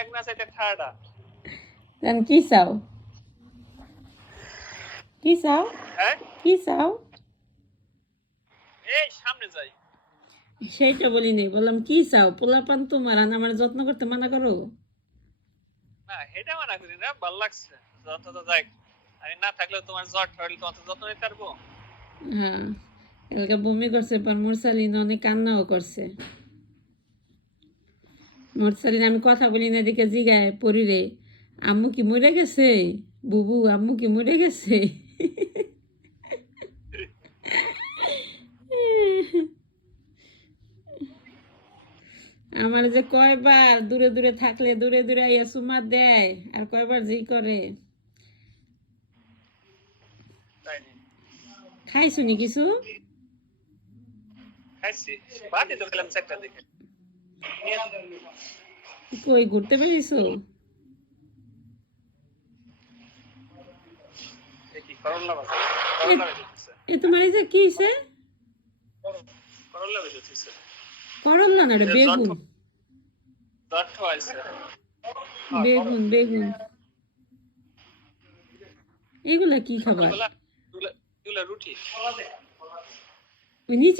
এক না চাইতে ঠাড়া জান কি চাও কি চাও হ্যাঁ কি চাও এই সামনে যাই সেইটা বলি নেই বললাম কি চাও পোলাপান তোমার আর আমার যত্ন করতে মানা করো না এটা মানা করি না ভালো লাগছে যত তো যাই আমি না থাকলে তোমার জ্বর ঠরলে তোমার তো যত্ন নিতে পারবো হ্যাঁ এলাকা বমি করছে পর মুরসালিন অনেক কান্নাও করছে মুরসালিন আমি কথা বলি না এদিকে জিগায় পরি রে আম্মু কি মরে গেছে বুবু আম্মু কি মরে গেছে আমার যে কয়বার দূরে দূরে থাকলে দূরে দূরে আইয়া সুমা দেয় আর কয়বার জি করে তাই নি খাইছুনি কিছু খাইছি বাদে তো খেলাম চারটা দিকে কই ঘুরতে পেরেছো দেখি করল্লা বাজে করল্লা বেজেছে এ তোমার এই যে কি হইছে করল্লা বেজেছে করল্লা না রে বেগুন জ্বর ঠোয়াইছে বেগুন বেগুন এগুলা কি খাবার সকালবেলা এগুলা রুটি ওই নিচে